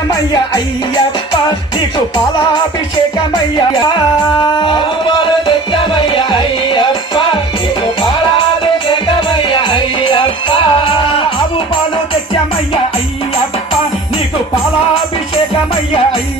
తెచ్చమయ్య అయ్యప్ప నీకు పాలాభిషేకమయ్య. అయ్యప్ప నీకు పాలాభిషేకమయ్య అయ్యప్ప. ఆవు పాలు తెచ్చమయ్య అయ్యప్ప నీకు పాలాభిషేకమయ్య అయ్యప్ప.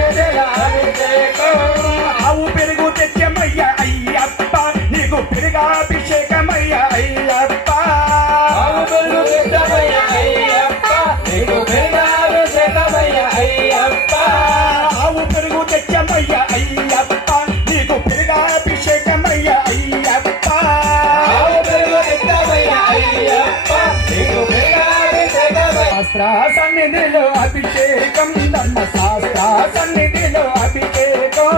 శాస్త్ర సన్నిధిలో అభిషేకం ధర్మ శాస్త్ర సన్నిధిలో అభిషేకం.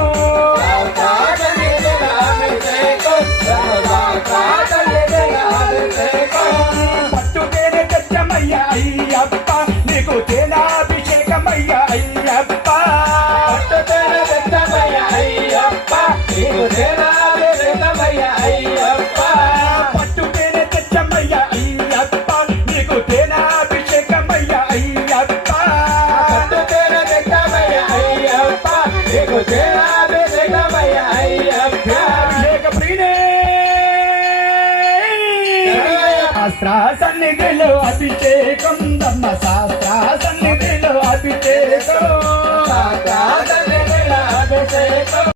అయ్యప్ప. అభిషేక ప్రియుడే శాస్త్ర సన్నిధిలో అభిషేకం ధర్మ శాస్త్ర సన్నిధిలో అభిషేకం. అభిషేకం.